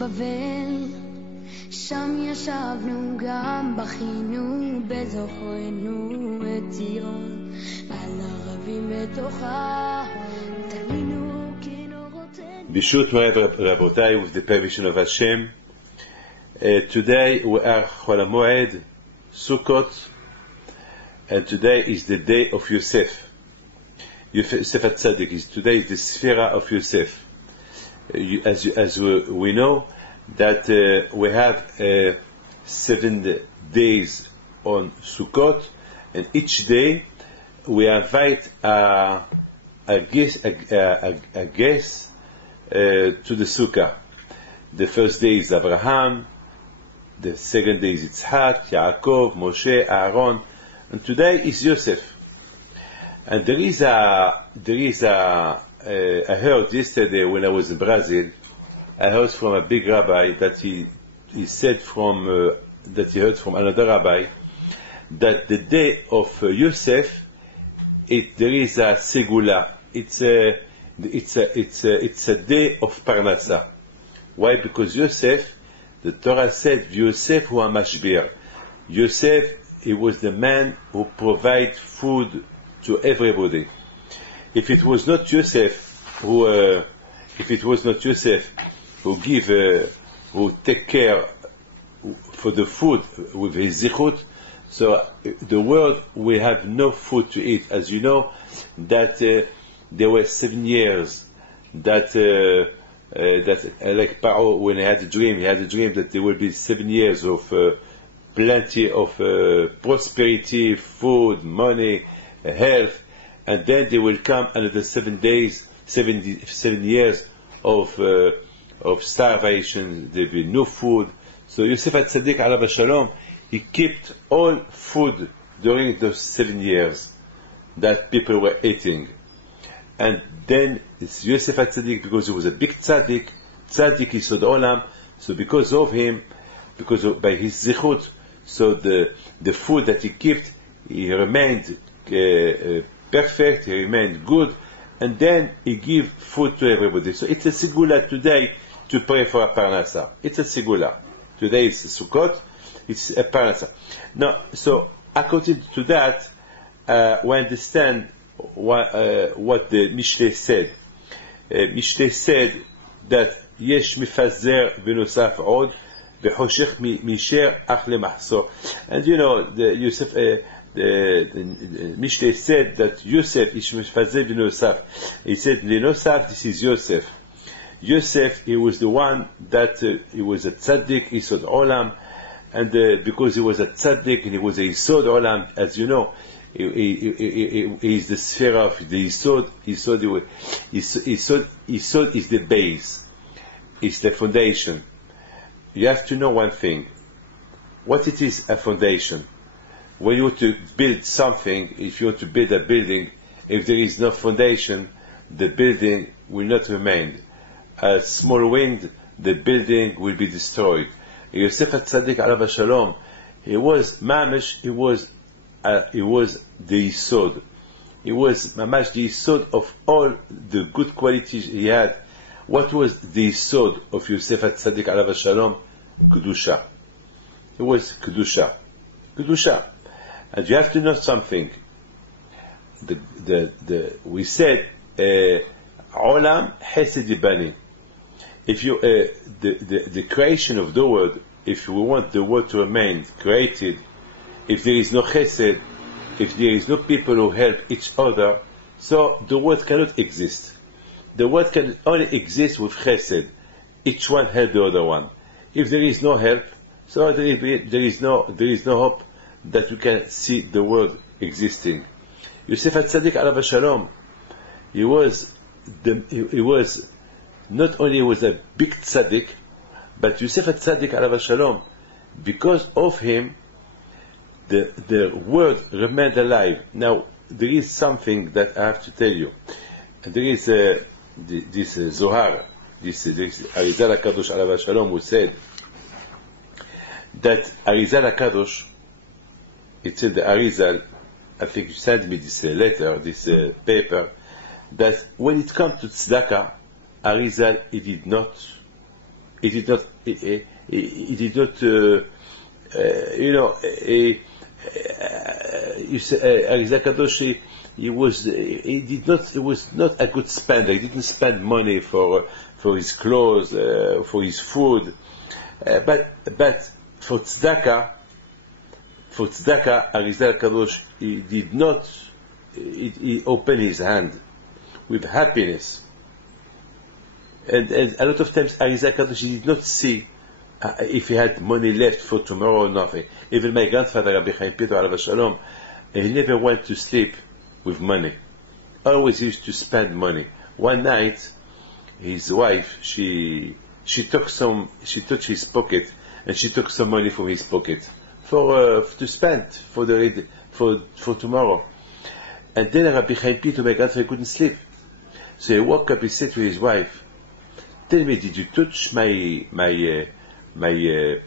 בבל, שם ישבנו גם בכינו בזוכרנו את ציון, על ערבים בתוכה תלינו כנורותינו. Bishut Moed Rabotai, with the permission of Hashem. Today we are Chol HaMoed, Sukkot, and today is the day of Yosef. Yosef HaTzadik. Today is the Sphera of Yosef. As we know that we have 7 days on Sukkot, and each day we invite a guest to the Sukkah. The first day is Abraham, the second day is Yitzhak, Yaakov, Moshe, Aaron, and today is Yosef. And I heard yesterday when I was in Brazil, I heard from a big rabbi that he said that he heard from another rabbi that the day of Yosef, there is a segula. It's a day of parnasa. Why? Because Yosef, the Torah said, Yosef hu hamashbir. Yosef, he was the man who provided food to everybody. If it was not Yosef who take care for the food with his zichut, so the world will have no food to eat. As you know, that there were 7 years that like Paro, when he had a dream that there will be 7 years of plenty of prosperity, food, money, health, and then there will come another 7 years of starvation. There will be no food. So Yosef HaTzadik alav shalom, he kept all food during those 7 years that people were eating. And then it's Yosef HaTzadik, because he was a big tzaddik Yisod Olam, so because of him, by his zichut, so the food that he kept, he remained perfect, he remained good, and then he gave food to everybody. So it's a segula today to pray for a parnasa. It's a segula. Today is Sukkot, it's a parnasa. Now, so according to that, we understand what the Mishlei said. Mishlei said that yesh mifazer v'nosaf od v'choshech misher ach lemachsor. And you know, the Mishlei said that Yosef ish mifazer v'nosaf. He said v'nosaf, this is Yosef. Yosef, he was the one that he was a tzaddik Yisod Olam, and because he was a tzaddik and he was a Yisod Olam, as you know, he is the sphere of the Yisod. Yisod is the base, it's the foundation. You have to know one thing. What it is, a foundation? When you want to build something, if you want to build a building, if there is no foundation, the building will not remain. A small wind, the building will be destroyed. Yosef HaTzadik alav shalom, he was mamash, he was the Yisod. He was mamash the Yisod of all the good qualities he had. What was the Yisod of Yosef HaTzadik alav shalom? Kedusha. It was Kedusha. And you have to know something. We said, Olam Chesed Bani. If you the creation of the world, if we want the world to remain created, if there is no chesed, if there is no people who help each other, so the world cannot exist. The world can only exist with chesed. Each one help the other one. If there is no help, so there is no hope that we can see the world existing. Yosef HaTzadik alav shalom, he was not only was a big tzaddik, but Yosef HaTzadik alav shalom, because of him, the world remained alive. Now, there is something that I have to tell you. There is this Zohar, this Arizal HaKadosh alav shalom, who said that Arizal HaKadosh, it said the Arizal, I think you sent me this letter, this paper, that when it comes to tzedakah, Arizal, he did not He did not. He did not. You say Arizal Kadosh. He was. He did not. He was not a good spender. He didn't spend money for his clothes, for his food. But for tzedakah, Arizal Kadosh, he did not. He opened his hand with happiness. And a lot of times Arizal Kadosh did not see if he had money left for tomorrow or nothing. Even my grandfather, Rabbi Chaim Pinto Alav Shalom, he never went to sleep with money. Always used to spend money. One night, his wife, she touched his pocket, and she took some money from his pocket to spend for tomorrow. And then Rabbi Chaim Pinto, my grandfather, couldn't sleep. So he woke up. He said to his wife, "Tell me, did you touch my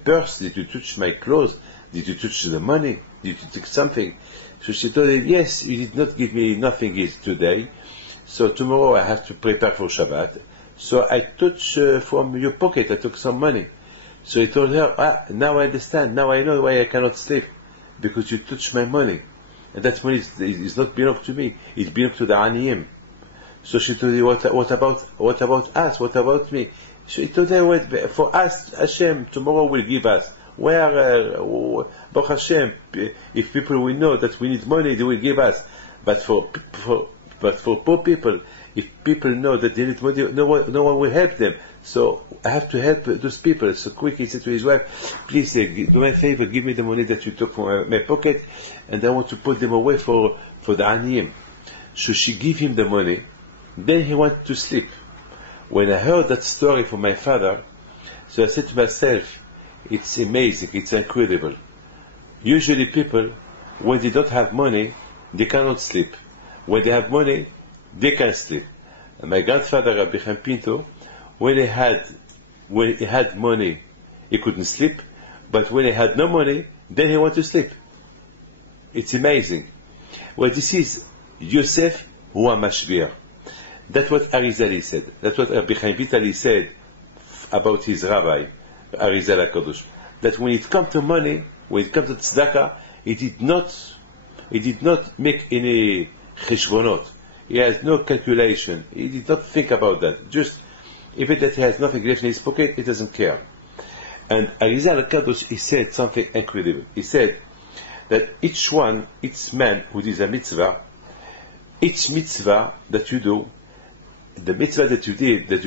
purse? Did you touch my clothes? Did you touch the money? Did you take something?" So she told him, "Yes, you did not give me nothing today. So tomorrow I have to prepare for Shabbat. So I touched from your pocket. I took some money." So he told her, "Now I understand. Now I know why I cannot sleep, because you touched my money, and that money is not belong to me. It belongs to the Aniyim." So she told him, what about us? What about me? So he told her, for us, Hashem, tomorrow will give us. Baruch Hashem, if people will know that we need money, they will give us. But for poor people, if people know that they need money, no one will help them. So I have to help those people. So quick, he said to his wife, "Please do me a favor, give me the money that you took from my pocket, and I want to put them away for the Aniyim." So she gave him the money. Then he went to sleep. When I heard that story from my father, so I said to myself, it's amazing, it's incredible. Usually people, when they don't have money, they cannot sleep. When they have money, they can sleep. And my grandfather, Rabbi Chaim Pinto, when he had money, he couldn't sleep. But when he had no money, then he went to sleep. It's amazing. Well, this is Yosef Hua Mashbir. That's what Arizali said. That's what Rabbi Chaim Vitali said about his rabbi, Arizal HaKadosh. That when it comes to money, when it comes to tzedakah, he did not make any cheshbonot. He has no calculation. He did not think about that. Just, even that he has nothing left in his pocket, he doesn't care. And Arizal HaKadosh, he said something incredible. He said that each man who does a mitzvah, each mitzvah that you do, the mitzvah that you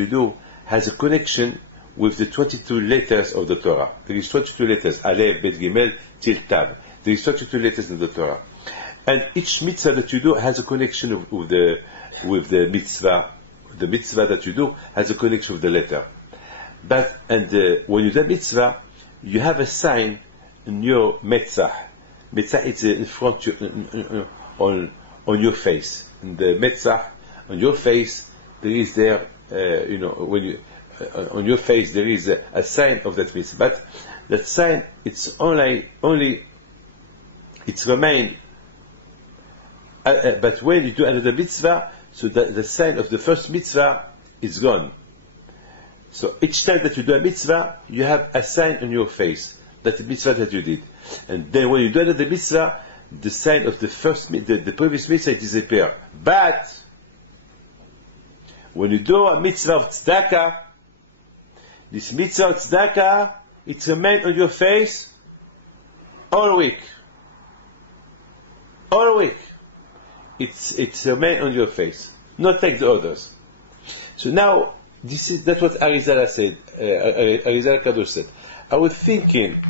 do, has a connection with the 22 letters of the Torah. There is 22 letters, Aleph, Bet, Gimel, Til, Tav. There is 22 letters in the Torah. And each mitzvah that you do has a connection with the mitzvah. The mitzvah that you do has a connection with the letter. When you do mitzvah, you have a sign in your metzah. Metzah is in front on your face. In the metzah, on your face, there is when you on your face there is a sign of that mitzvah. But that sign, it's only it's remained. But when you do another mitzvah, so the sign of the first mitzvah is gone. So each time that you do a mitzvah, you have a sign on your face, that the mitzvah that you did. And then when you do another mitzvah, the sign of the previous mitzvah disappears. But when you do a mitzvah of tzedakah, this mitzvah of tzedakah, it remains on your face all week. All week. It's remains on your face, not like the others. So now, that's what Arizal said. Arizal Kadosh said. I was thinking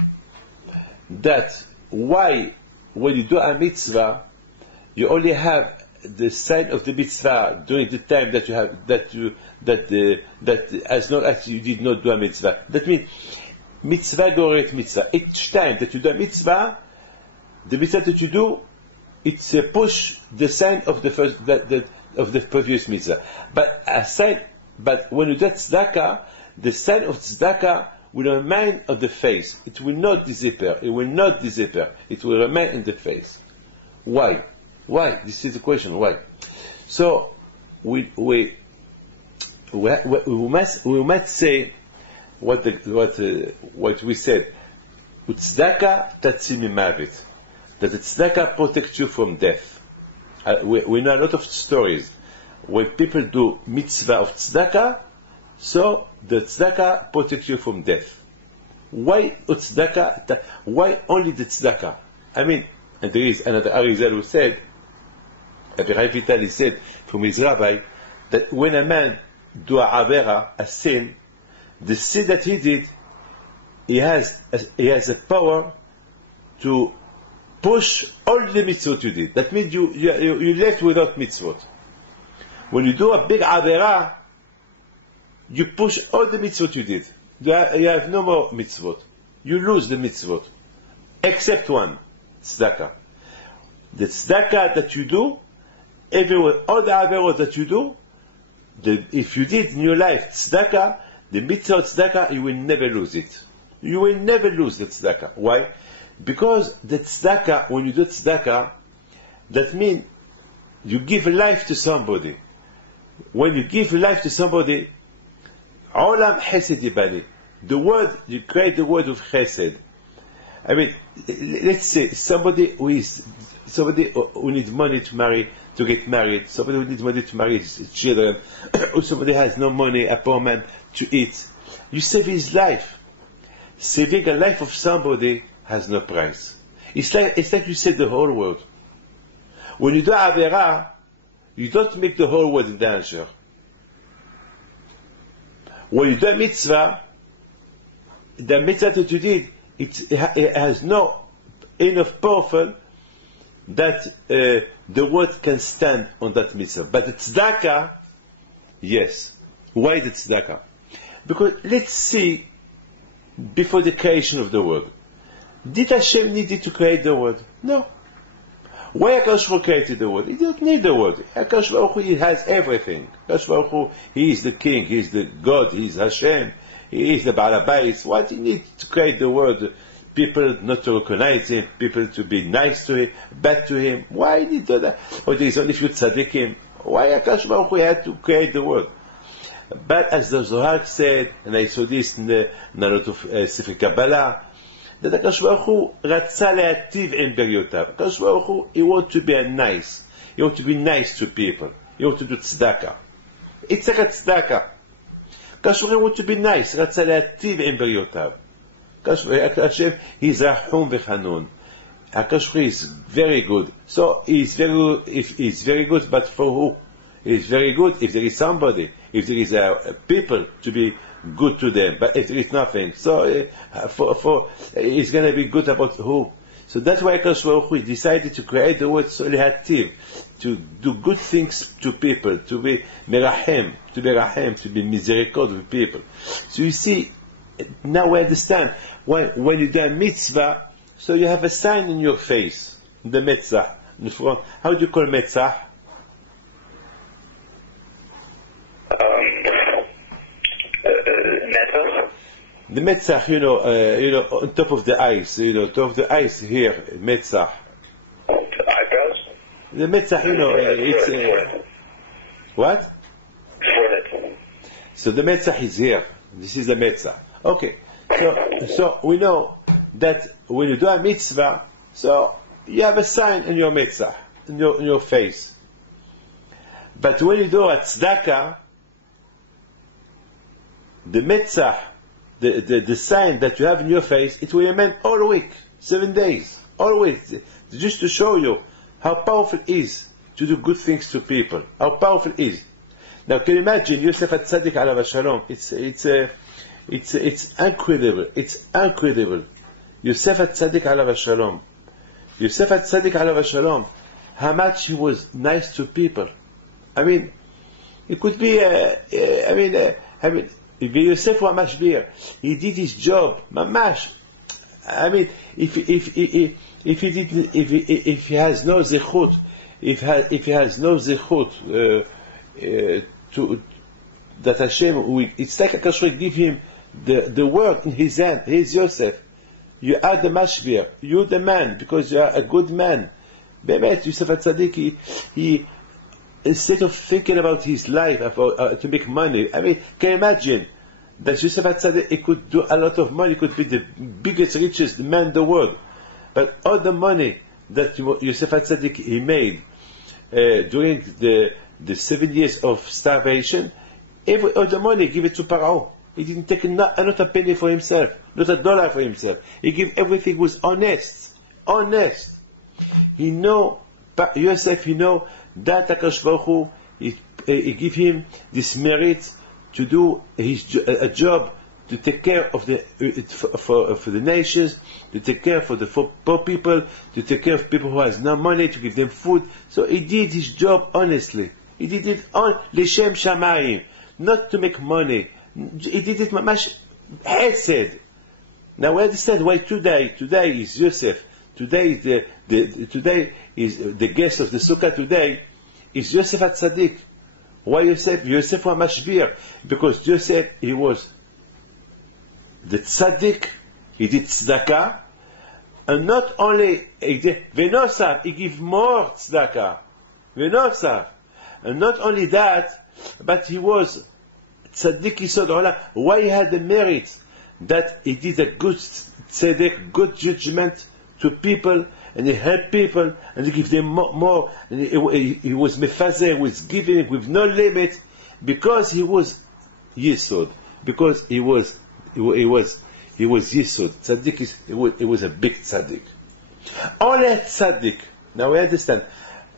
that why, when you do a mitzvah, you only have the sign of the mitzvah during the time that you have that as long as you did not do a mitzvah. That means mitzvah goret mitzvah. Each time that you do a mitzvah, the mitzvah that you do, it's a push the sign of the first of the previous mitzvah. But when you do tzedakah, the sign of tzedakah will remain on the face. It will not disappear. It will not disappear. It will remain in the face. Why? Why? This is the question. Why? So we might say what we said. Tzedakah tatzil mimavet. That the tzedakah protects you from death. We know a lot of stories when people do mitzvah of tzedakah, so the tzedakah protects you from death. Why tzedakah? Why only the tzedakah? I mean, and there is another Arizal who said, Rabbi Vital, he said from his rabbi, that when a man do a avera, a sin, the sin that he did, he has a power to push all the mitzvot you did. That means you left without mitzvot. When you do a big avera, you push all the mitzvot you did. You have no more mitzvot. You lose the mitzvot. Except one, tzedakah. The tzedakah that you do, everywhere, all the averot that you do, if you did in your life tzedakah, the mitzvah tzedakah, you will never lose it. You will never lose the tzedakah. Why? Because the tzedakah, when you do tzedakah, that means you give life to somebody. When you give life to somebody, olam chesed yibani. The word, you create the word of chesed. I mean, let's say somebody who needs money to get married, somebody who needs money to marry his children, or somebody has no money, a poor man, to eat. You save his life. Saving a life of somebody has no price. It's like you save the whole world. When you do avera, you don't make the whole world in danger. When you do a mitzvah, the mitzvah that you did, it has no enough powerful that the world can stand on that mitzvah. But the tzedakah, yes. Why the tzedakah? Because let's see, before the creation of the world, did Hashem need to create the world? No. Why HaKadosh Baruch Hu created the world? He didn't need the world. HaKadosh Baruch Hu, he has everything. HaKadosh Baruch Hu, he is the king, he is the God, he is Hashem, he is the Baal HaBayis. Why do you need to create the world? People not to recognize him, people to be nice to him, bad to him. Why did he do that? Or there is only few tzaddikim. Why HaKadosh Baruch Hu had to create the world? But as the Zohar said, and I saw this in a lot of Sefer Kabbalah, that HaKadosh Baruch Hu רצה להיטיב עם בריותיו. HaKadosh Baruch Hu, he wants to be nice. He wants to be nice to people. He wants to do tzedakah. It's like a tzedakah. HaKadosh Baruch Hu wants to be nice. רצה להיטיב עם בריותיו. Hashem, he is Rahum v'Chanun. HaKadosh Baruch Hu is very good. So he is very good, but for who? He is very good if there is somebody, if there is people to be good to them. But if there is nothing, so it's going to be good about who? So that's why HaKadosh Baruch Hu decided to create the word Solihativ, to do good things to people, to be Merahem, to be misericord with people. So you see, now we understand when you do a mitzvah, so you have a sign in your face, the metzah, in the front. How do you call metzah? The metzach, on top of the eyes, top of the eyes here, metzach. Eyebrows? The metzach, it's what? Forehead. So the metzach is here. This is the metzach. Okay. So we know that when you do a mitzvah, so you have a sign in your metzach, in your face. But when you do a tzedakah, the metzach, the sign that you have in your face, it will remain all week, 7 days, all week, just to show you how powerful it is to do good things to people, how powerful it is. Now, can you imagine Yosef HaTzadik alav shalom? It's incredible. It's incredible. Yosef HaTzadik alav shalom. Yosef HaTzadik alav shalom. How much he was nice to people. I mean, it could be. Yosef wa mashbir. He did his job. Mamash. I mean, if he has no zechut, if he has no zechut to that Hashem, it's like HaKadosh Baruch Hu give him the word in his hand. He's Yosef. You are the mashbir. You're the man because you are a good man. Be'emet, Yosef HaTzadik, he instead of thinking about his life, to make money, I mean, can you imagine that Yosef HaTzadik, he could do a lot of money, he could be the biggest, richest man in the world. But all the money that Yosef HaTzadik he made during the 7 years of starvation, all the money, give it to Paro. He didn't take not a penny for himself, not a dollar for himself. He gave everything was honest. Honest. He know, Yosef, he know that HaKadosh Baruch Hu, he give him this merit to do a job to take care of for the nations, to take care for the poor people, to take care of people who has no money, to give them food. So he did his job honestly. He did it on L'Shem Shamayim, not to make money. He did it mamash hesed. Now we understand why today is Yosef. Today is the guest of the Sukkah today is Yosef HaTzadik. Why Yosef? Yosef was mashbir because Yosef he was the tzaddik. He did tzedakah, and not only he did v'nosaf, he gave more tzedakah. V'nosaf, and not only that, but he was tzaddik yisod olam. Why he had the merit that he did a good tzedek, good judgment to people, and he helped people, and he gave them more, and he was mefazeh, was giving with no limit, because he was yisod, because he was yisod. Tzaddik it was a big tzaddik. Only a tzaddik. Now we understand.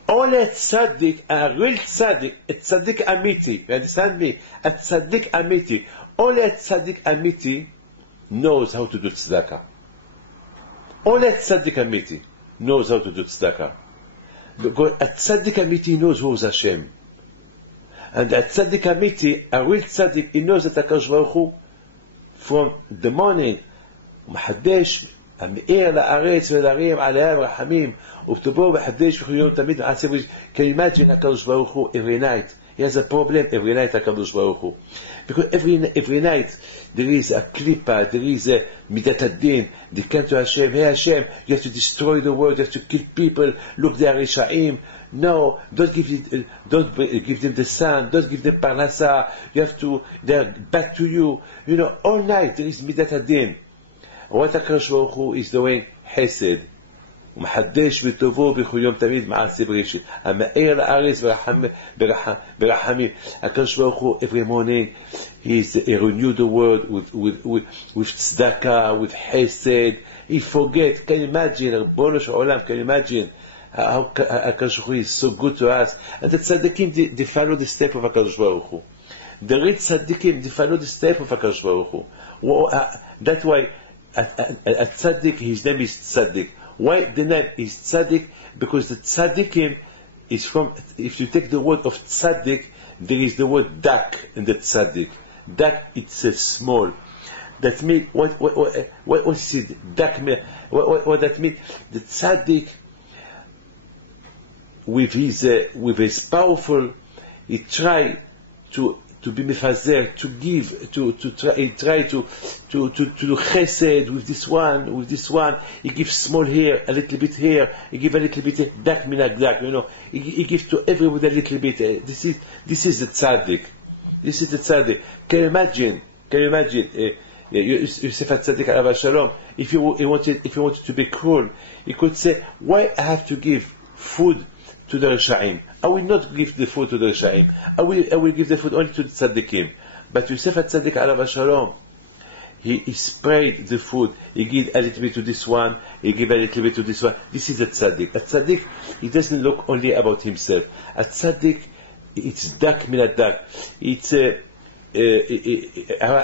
Only a tzaddik, a real tzaddik, a tzaddik amiti. You understand me? A tzaddik amiti. Only a tzaddik amiti knows how to do tzedakah. Only a tzaddik amiti knows how to do tzedakah. Because a tzaddik amiti knows who is Hashem. And a tzaddik amiti, a real tzaddik, he knows that HaKadosh Baruch Hu, from the morning, מחדש, המאיר לארץ ולהרים עליה ברחמים, ובטובו מחדש וכל יום תמיד מעשה בריש. Can you imagine HaKadosh Baruch Hu every night? He has a problem every night, HaKadosh Baruch Hu. Because every night there is a klipa, there is a midat hadin. They come to Hashem, hey Hashem, you have to destroy the world, you have to kill people. Look, they are rishaim. No, don't give them the sun, don't give them parnasa. You have to, they are back to you. You know, all night there is midat hadin. What HaKadosh Baruch Hu is doing? Hesed. ומחדש בטובו בכל יום תמיד מעשה בראשית. המאיר לארץ ברחמים. HaKadosh Baruch Hu, every morning, he renew the world with tzedakah, with hesed. He forget. Can you imagine? Rebbeinu shel olam, can you imagine how HaKadosh Baruch Hu is so good to us? And the tzaddikim, they follow the step of HaKadosh Baruch Hu. The rich tzaddikim, they follow the step of HaKadosh Baruch Hu. That's why a tzaddik, his name is tzaddik. Why the name is tzaddik? Because the tzaddikim is from, if you take the word of tzaddik, there is the word dak in the tzaddik. Dak, it's a small. That means, what is it? Dak, what that means? The tzaddik, with his powerful, he try to be mefazer, to give, he try to do chesed with this one. He gives small here, a little bit here. He give a little bit dak minagdak, you know. He gives to everyone a little bit. This is the tzaddik. This is the tzaddik. Can you imagine? Yosef HaTzadik alav shalom. If he wanted to be cruel, he could say, "Why I have to give food to the Rishaim? I will not give the food to the Rishaim. I will give the food only to the Tzaddikim." But Yosef HaTzadik alav shalom, he sprayed the food. He gave a little bit to this one. He gave a little bit to this one. This is a Tzaddik. A Tzaddik, he doesn't look only about himself. A Tzaddik, it's dak minat dak. It's I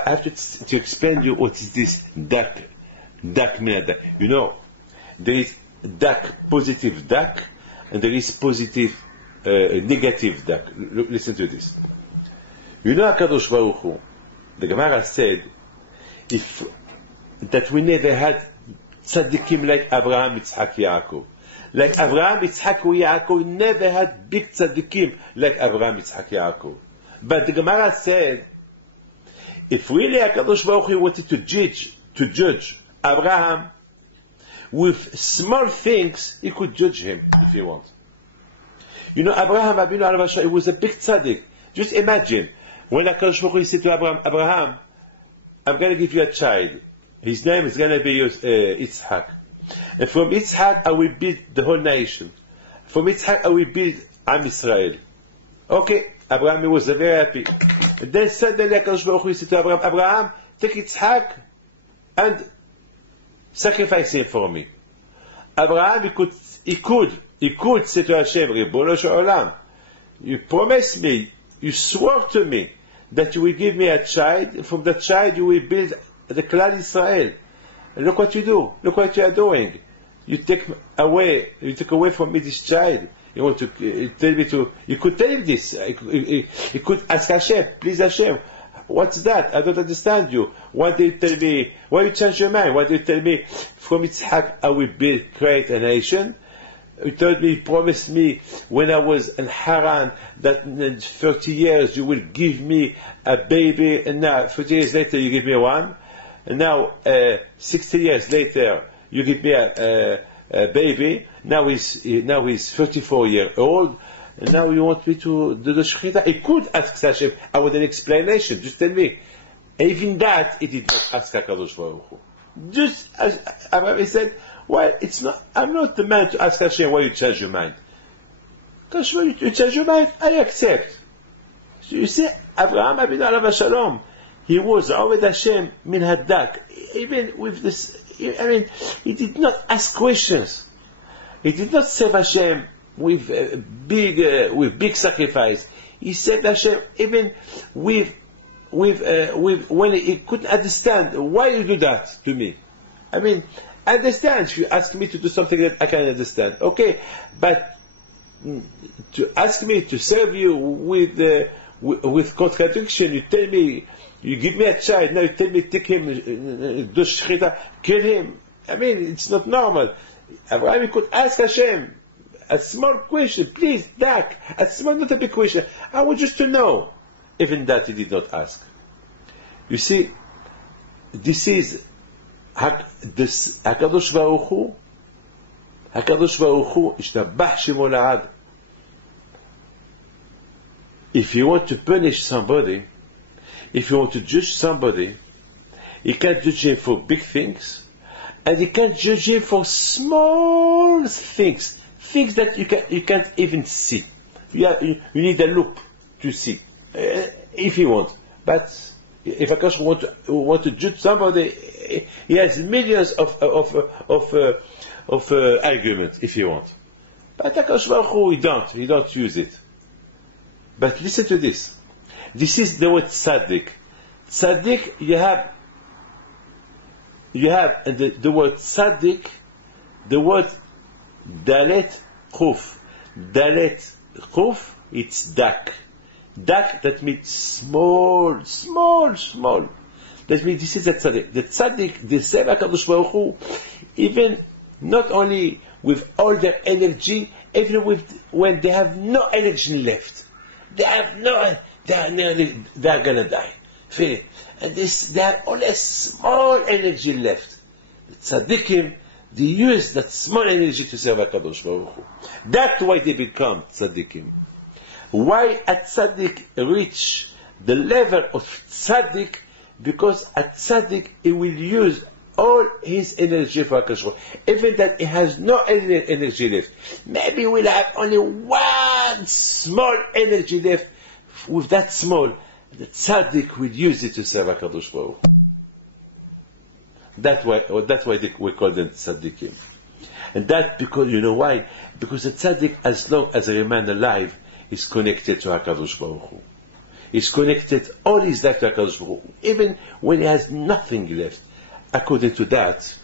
have to explain you what is this dak minat dak. You know, there is dak, positive dak, and there is positive negative dak. Listen to this. You know, HaKadosh Baruch Hu, the Gemara said, that we never had tzaddikim like Abraham, Yitzhak, Yaakov. Like Abraham, Yitzhak, Yaakov never had big tzaddikim like Abraham, Yitzhak, Yaakov. But the Gemara said, if really HaKadosh Baruch Hu wanted to judge Abraham with small things, he could judge him if he wants. You know, Abraham Avinu alav shalom, he was a big tzaddik. Just imagine when HaKadosh Baruch Hu said to Abraham, I'm going to give you a child. His name is going to be Yitzhak. And from Yitzhak, I will build the whole nation. From Yitzhak, I will build Am Israel. Okay, Abraham was very happy. And then suddenly, HaKadosh Baruch Hu said to Abraham, Abraham, take Yitzhak and sacrifice him for me. Abraham, he could say to Hashem, Ribono Shel Olam, you promised me, you swore to me that you will give me a child, and from that child you will build the Klal Israel. And look what you do. Look what you are doing. You take away from me this child. You want to tell me to, you could tell him this. You could ask Hashem, please Hashem, what's that? I don't understand you. Why do you tell me, why you change your mind? Why do you tell me, from Yitzhak I will create a nation? You told me, you promised me when I was in Haran that in 30 years you will give me a baby, and now 30 years later you give me one, and now 60 years later you give me a baby. Now he's 34 years old, and now you want me to do the Shechita. He could ask Hashem, I want an explanation, just tell me. Even that he did not ask HaKadosh Baruch Hu. Just as Abraham said, well, I'm not the man to ask Hashem why you change your mind. Because when you change your mind, I accept. So you see, Abraham Avinu Alav Shalom, he was Oved Hashem min haddak. Even with this, he did not ask questions. He did not serve Hashem with big sacrifice. He served Hashem even with when he couldn't understand why you do that to me. Understand, if you ask me to do something that I can understand, okay, but to ask me to serve you with contradiction, you tell me, you give me a child, now you tell me take him, do shechita, kill him. It's not normal. Abraham could ask Hashem a small question, please, Dak, a small, not a big question. I want just to know. Even that he did not ask. You see, this is HaKadosh Baruch Hu, Yishtabach Shemo La'ad. If you want to punish somebody, if you want to judge somebody, you can't judge him for big things, and you can't judge him for small things that you can't even see. You need a loop to see, if you want. But if HaKadosh want to judge somebody, he has millions of arguments, if you want. But HaKadosh Baruch Hu, he don't use it. But listen to this. This is the word tzaddik. Tzaddik, you have the word tzaddik, the word dalet chuf. Dalet chuf, it's dak. Dak, that means small. That means this is a tzaddik. The tzaddik, the same HaKadosh Baruch Hu, even not only with all their energy, even when they have no energy left. They are gonna die. And they have only a small energy left. The tzaddikim, they use that small energy to serve HaKadosh Baruch Hu. That's why they become tzaddikim. Why a tzaddik reach the level of tzaddik? Because a tzaddik, he will use all his energy for HaKadosh Baruch Hu. Even that he has no energy left. Maybe he will have only one small energy left. With that small, the tzaddik will use it to serve HaKadosh Baruch Hu. That's why we call them tzaddikim. And that because, you know why? Because the tzaddik, as long as he remains alive, is connected to HaKadosh Baruch Hu. He's connected all his life to HaKadosh Baruch Hu, even when he has nothing left. According to that,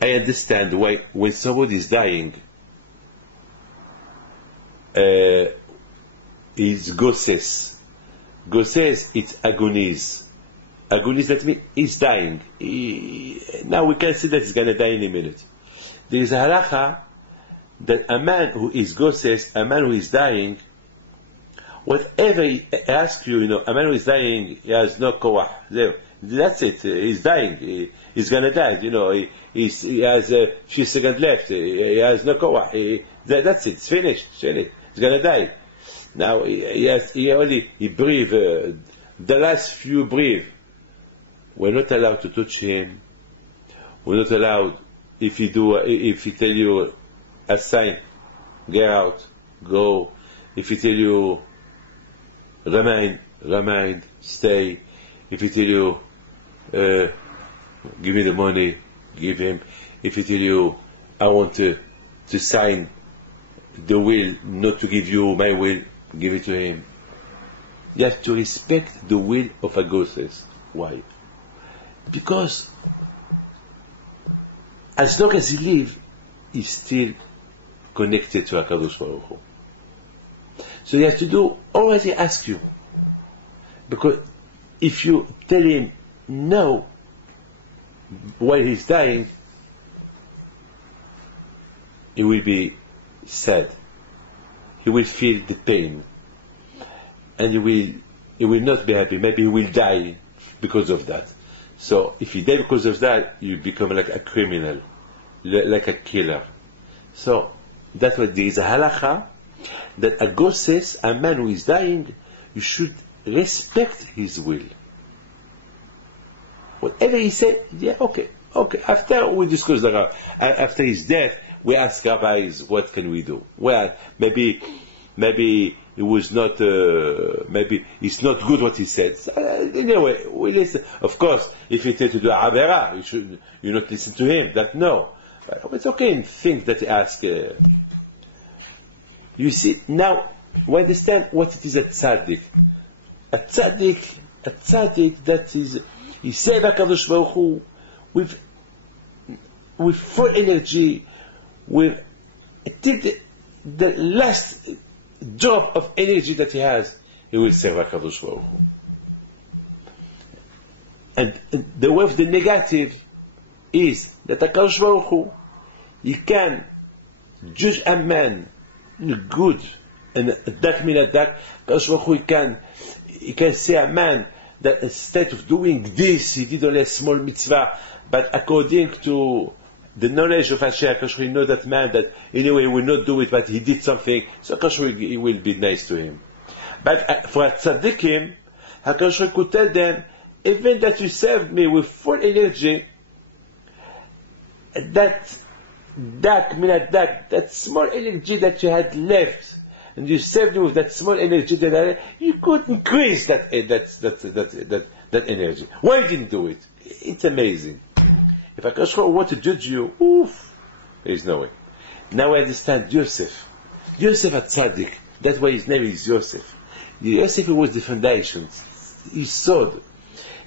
I understand why when somebody is dying, is goses. Goses, it's agonies. Agonies, that means he's dying. Now we can see that he's going to die in a minute. There is a halacha that a man who is goses, a man who is dying, whatever he asks you, a man who is dying, he has no koach. That's it. He's dying. He's going to die. He has a few seconds left. He has no koach. That's it. It's finished. He's going to die. Now he breathe the last few breath. we're not allowed to touch him. We're not allowed, if he tell you a sign, get out, go. If he tell you, remain, stay. If he tell you, give me the money, give him. If he tell you, I want to sign the will, not to give you my will, give it to him. You have to respect the will of Agoses. Why? Because as long as he lives, he's still connected to HaKadosh Baruch Hu. So you have to do always he asks you. Because if you tell him no while he's dying, he will be sad. He will feel the pain. And he will not be happy. Maybe he will die because of that. So if you die because of that, you become like a criminal, like a killer. So that's what there is a halacha that a ghost says, a man who is dying, you should respect his will. Whatever he said, yeah, okay. After we discuss the after his death, we ask rabbis, what can we do? Well, maybe it was not, maybe it's not good what he said. Anyway, we listen. Of course, if he said to do avera, you not listen to him. That no. But it's okay in things that he ask. You see, now we understand what it is a tzaddik. A tzaddik that is, he saved HaKadosh Baruch Hu with full energy, with till the last drop of energy that he has, he will serve HaKadosh Baruch Hu. And the way of the negative is that HaKadosh Baruch Hu, he can judge a man good and dark min dark. HaKadosh Baruch Hu, he can say a man that instead of doing this, he did only a small mitzvah, but according to the knowledge of Hashem, HaKadosh Baruch Hu, he knows that man that anyway he will not do it, but he did something, so HaKadosh Baruch Hu, he will be nice to him. But for a tzaddikim, HaKadosh Baruch Hu could tell them, even that you served me with full energy, that small energy that you had left, and you served me with that small energy that you could increase that energy. Why you didn't do it? It's amazing. If HaKadosh Baruch Hu want to judge you, there is no way. Now I understand Yosef. Yosef at Tzaddik. That's why his name is Yosef. Yosef was the foundations. He saw.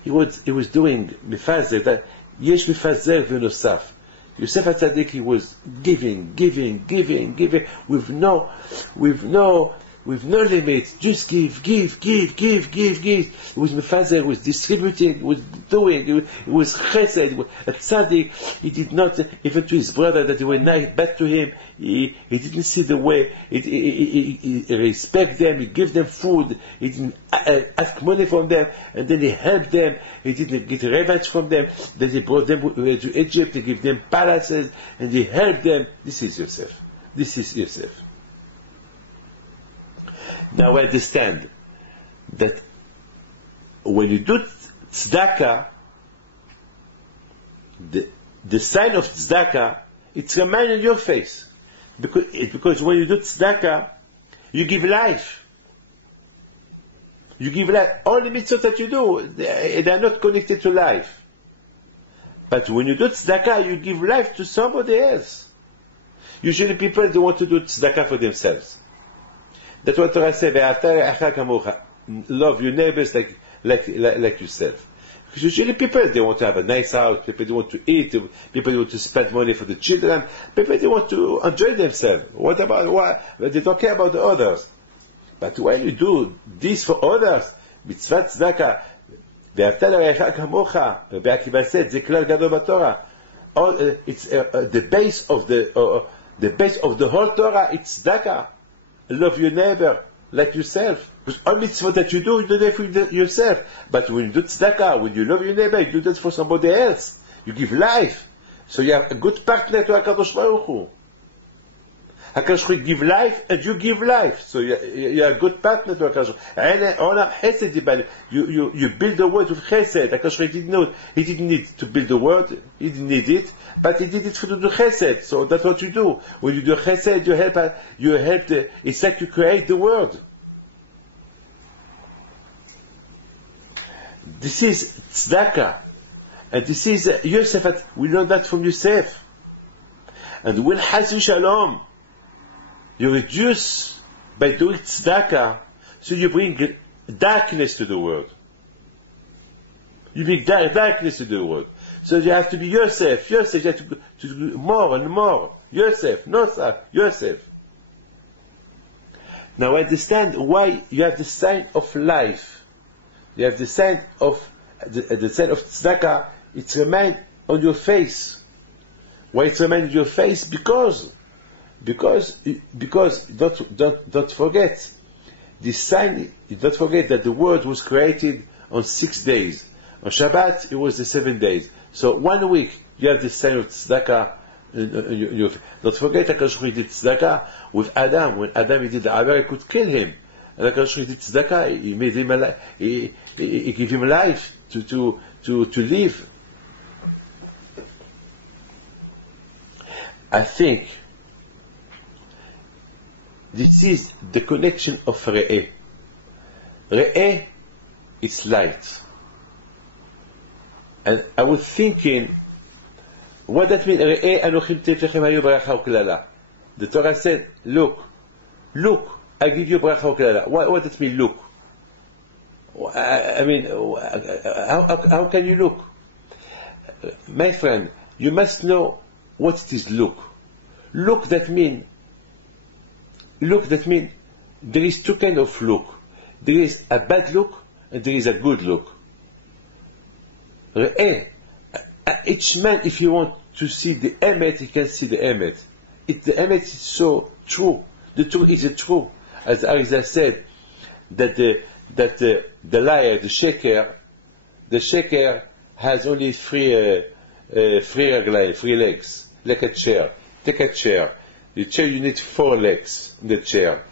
He was doing mifazer that yesh mifazer v'nosaf. Yosef HaTzadik, he was giving with no limit. Just give. It was mefazer, it was distributing, it was doing, it was chesed. A tzaddik, he did not, even to his brother that they were nice, bad to him, he didn't see the way, he respect them, he give them food, he didn't ask money from them, and then he helped them, he didn't get revenge from them, then he brought them to Egypt, he gave them palaces, and he helped them. This is Yosef. Now I understand that when you do tzedakah, the sign of tzedakah, it's remain in your face. Because when you do tzedakah, you give life. You give life. All the mitzvot that you do, they are not connected to life. But when you do tzedakah, you give life to somebody else. Usually people, they want to do tzedakah for themselves. That's what Torah says, love your neighbors like yourself. Because usually people, they want to have a nice house, people, they want to eat, people, they want to spend money for the children, people, they want to enjoy themselves. What? They don't care about the others. But when you do this for others, mitzvah tzedakah, ואהבת לרעך כמוך, רבי עקיבא said, זה כלל גדול בתורה. It's the base of the whole Torah, it's tzedakah. Love your neighbor like yourself. Because all mitzvot that you do it for yourself. But when you do tzedakah, when you love your neighbor, you do that for somebody else. You give life. So you have a good partner to HaKadosh Baruch Hu. HaKadosh Baruch Hu give life, and you give life. So you're a good partner to HaKadosh Baruch Hu. You build the world with chesed. HaKadosh Baruch Hu he didn't need to build the world, he didn't need it, but he did it to do chesed. So that's what you do. When you do chesed, you help it's like you create the world. This is tzedakah. And this is Yosef, we learn that from Yosef. And when Chas Shalom, you reduce by doing tzedakah, so you bring darkness to the world. You bring darkness to the world. So you have to be Yosef. You have to do more and more. Yosef, Nosaf, Yosef. Now understand why you have the sign of life. You have the sign of tzedakah. It's remained on your face. Why it's remained on your face? Because don't forget this sign. Don't forget that the world was created on 6 days. On Shabbat it was the 7 days. So 1 week you have the sign of tzedakah. Don't forget HaKadosh Baruch Hu did tzedakah with Adam. When Adam he did the Aver, he could kill him. And HaKadosh Baruch Hu did tzedakah. He made him alive. He gave him life to live. I think this is the connection of Re'eh. Re'eh is light. And I was thinking, what that means? Re'eh anochim teflechem hayu bracha u'klala. The Torah said, look, I give you bracha u'klala. What does it mean, look? I mean, how can you look? My friend, you must know what it is look. Look that mean there is two kinds of look. There is a bad look and there is a good look. Each man, if he wants to see the emet, he can see the emet. The emet is so true. The truth is the truth. As Arizal said, that the liar, the shaker has only three legs, like a chair. Take a chair. The chair, you need 4 legs in the chair.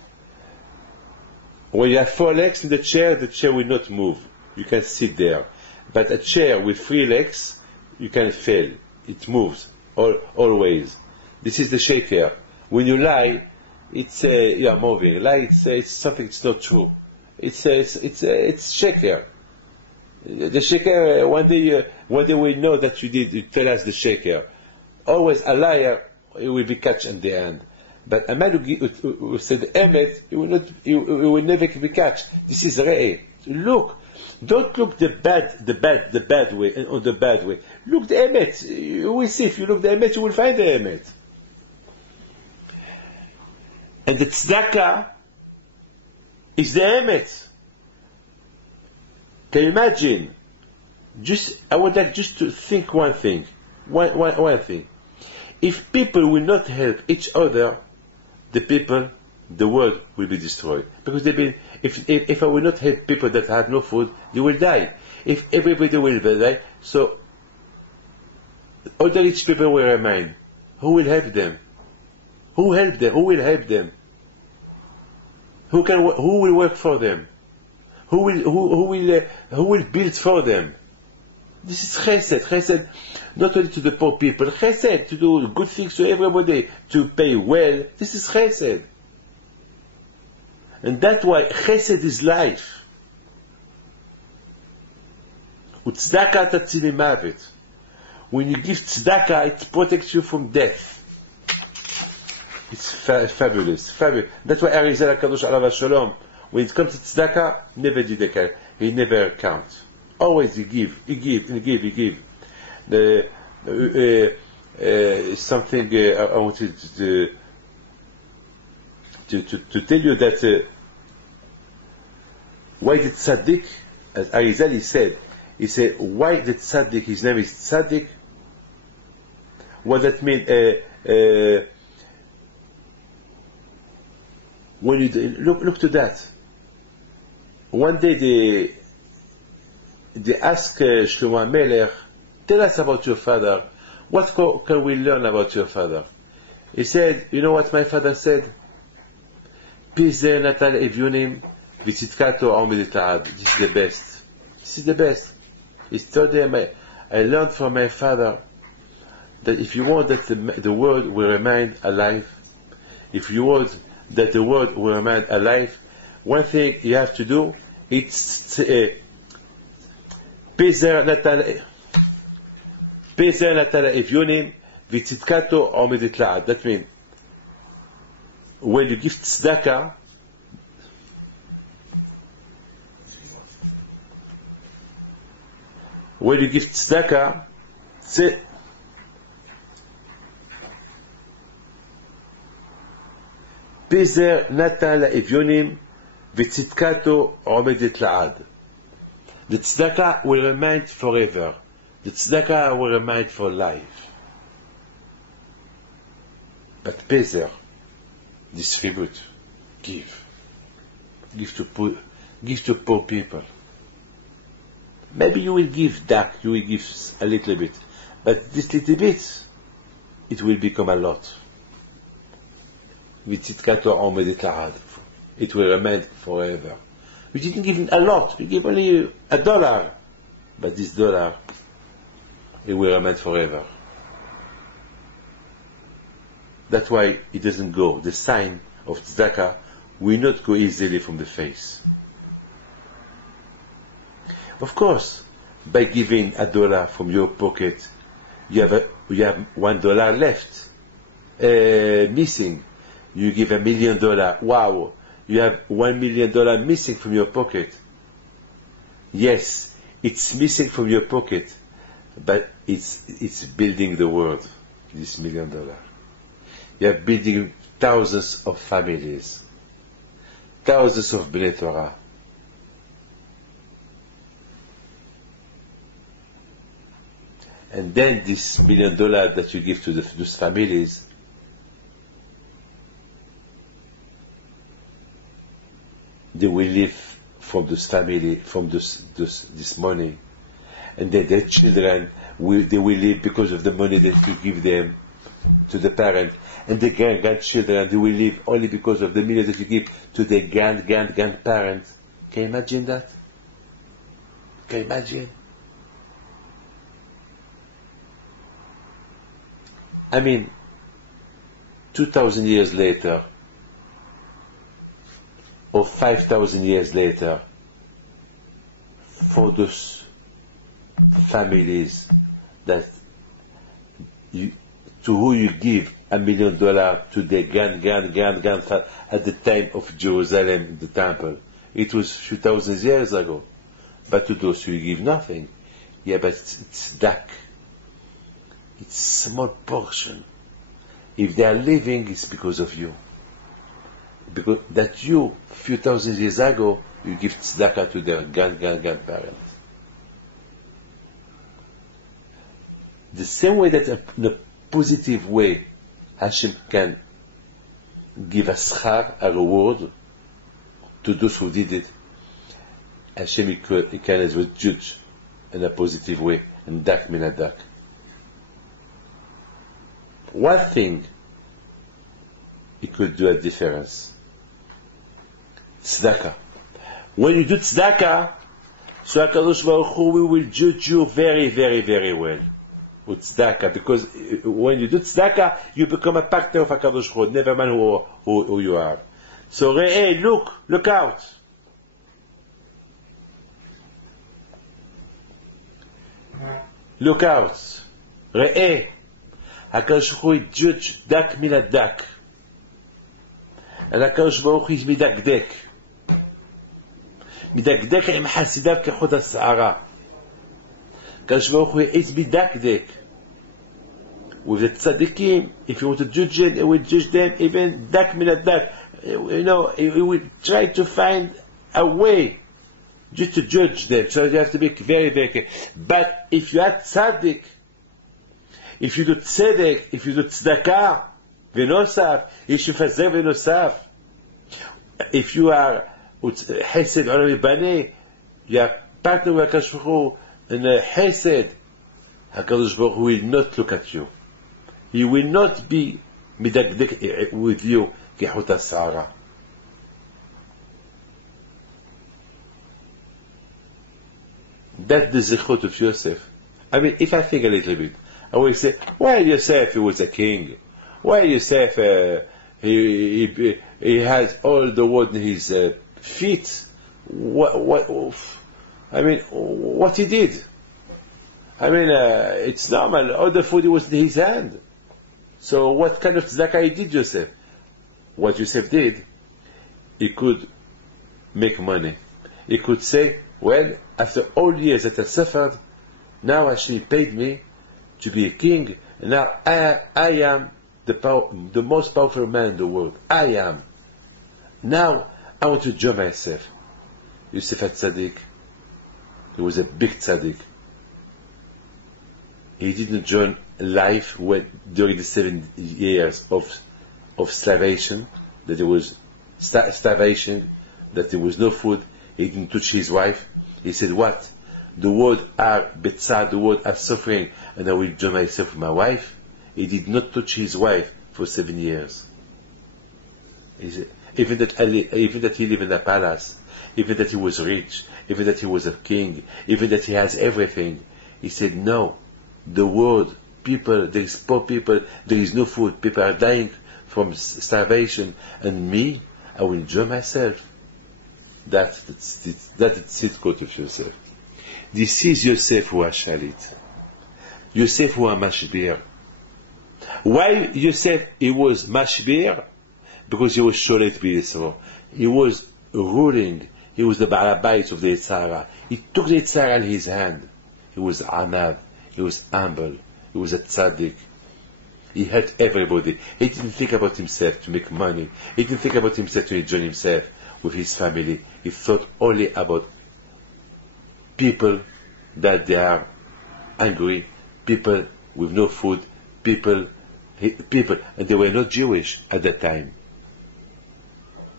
When you have 4 legs in the chair will not move. You can sit there. But a chair with 3 legs, you can fail. It moves always. This is the shaker. When you lie, you are moving. Lie, it's something. It's not true. It's shaker. The shaker. One day we know that you tell us the shaker. Always a liar, he will be catched in the end. But a man who said emet, he will never be catched. This is re'eh. Look, don't look the bad way, on the bad way. Look the emet. You will see. If you look the emet, you will find the emet. And the tzedakah is the emet. Can you imagine? I would like just to think one thing. One thing. If people will not help each other, the world will be destroyed. Because if I will not help people that have no food, they will die. If everybody will die, so all the rich people will remain. Who will help them? Who will help them? Who will work for them? Who will build for them? This is chesed, not only to the poor people, chesed, to do good things to everybody, to pay well. This is chesed. And that's why chesed is life. U'tzedakah tatzili mavet. When you give tzedakah, it protects you from death. It's fabulous. That's why Arizal HaKadosh Alav Shalom, when it comes to tzedakah, never did a count. He never counts. Always he give. Something I wanted to tell you that why the tzaddik, as Arizal he said, why the tzaddik, his name is tzaddik? What that mean? When you look to that, one day they ask Shlomo HaMelech, tell us about your father. What can we learn about your father? He said, you know what my father said? Pizer natal evyonim v'tzidkato omedet la'ad. This is the best. This is the best. He told them, I learned from my father that if you want that the world will remain alive, if you want that the world will remain alive, one thing you have to do, it's Pizer natal evyonim v'tzidkato omedet la'ad. That means, when you give tzedakah, say, Pizer natan la'evyonim v'tzidkato omedet la'ad. The tzedakah will remain forever. The tzedakah will remain for life. But Pizer, distribute, give to poor people. Maybe you will give dark, you will give a little bit, but this little bit, it will become a lot. It will remain forever. We didn't give a lot, we give only $1, but this $1, it will remain forever. That's why it doesn't go. The sign of tzedakah will not go easily from the face. Of course, by giving $1 from your pocket, you have $1 left missing. You give $1 million. Wow, you have $1 million missing from your pocket. Yes, it's missing from your pocket, but it's building the world. This $1 million. You are building thousands of families, thousands of Bnei Torah. And then this $1 million that you give to those families, they will live from this family, from this money. And then their children, they will live because of the money that you give them to the parents. And the grandchildren, they will live only because of the money that you give to their grandparents. Can you imagine that? Can you imagine? I mean, 2,000 years later, or 5,000 years later, for those families that to who you give $1 million to their grandfather at the time of Jerusalem, the temple. It was a few thousand years ago. But to those who give nothing, yeah, but it's dark. It's small portion. If they are living, it's because of you. Because that you, a few thousand years ago, you give tzedakah to their grandparents. The same way that in a positive way, Hashem can give a schar, a reward, to those who did it. Hashem he can as well judge in a positive way, and dak min hadak. One thing, it could do a difference. Tzedakah. When you do tzedakah, so HaKadosh Baruch Hu will judge you very, very, very well with tzedakah, because when you do tzedakah, you become a partner of HaKadosh Baruch Hu, never mind who you are. So, hey, look out. Look out. Re'eh. HaKadosh Baruch Hu is judge dak min hadak. And HaKadosh Baruch Hu is midakdek. מדקדק עם חסידיו כחוט השערה. הקדוש ברוך הוא is מדקדק. With the tzaddikim, if you want to judge them, he will judge them even dak min hadak. You know, he will try to find a way just to judge them. So you have to be very, very careful. But if you are tzaddik, if you do tzedek, if you do tzedakah, v'nosaf, if you fazer v'nosaf, if you are Hesed Olam Yibaneh, you are partner with HaKadosh Baruch Hu in Hesed, HaKadosh Baruch Hu will not look at you. He will not be מדקדק with you כחוט השערה. That's the zichut of Yosef. I mean, if I think a little bit, I will say, why Yosef, he was a king? Why Yosef, he has all the wood in his feet? I mean, what he did? I mean, it's normal. All the food was in his hand. So what kind of tzedakah he did, Yosef? What Yosef did, he could make money. He could say, well, after all years that I suffered, now Hashem paid me to be a king, and now I am the most powerful man in the world. I am. Now I want to enjoy myself. Yosef HaTzadik, he was a big tzaddik. He didn't join life during the 7 years of starvation, that there was starvation, that there was no food. He didn't touch his wife. He said, what? The world are betzad, the world are suffering, and I will join myself with my wife. He did not touch his wife for 7 years. He said, even that he lived in a palace, even that he was rich, even that he was a king, even that he has everything, he said, no, the world, people, there is poor people, there is no food, people are dying from starvation, and me, I will enjoy myself. That's the tzidkot of Yosef. This is Yosef who was shalit. Yosef who was mashbir. Why Yosef, he was mashbir? Because he was sholet b'Yisro. He was ruling. He was the ba'alabayit of the Yitzhara. He took the Yitzhara in his hand. He was anad. He was humble. He was a tzaddik. He helped everybody. He didn't think about himself to make money. He didn't think about himself to enjoy himself with his family. He thought only about people that they are hungry, people with no food, people, and they were not Jewish at that time.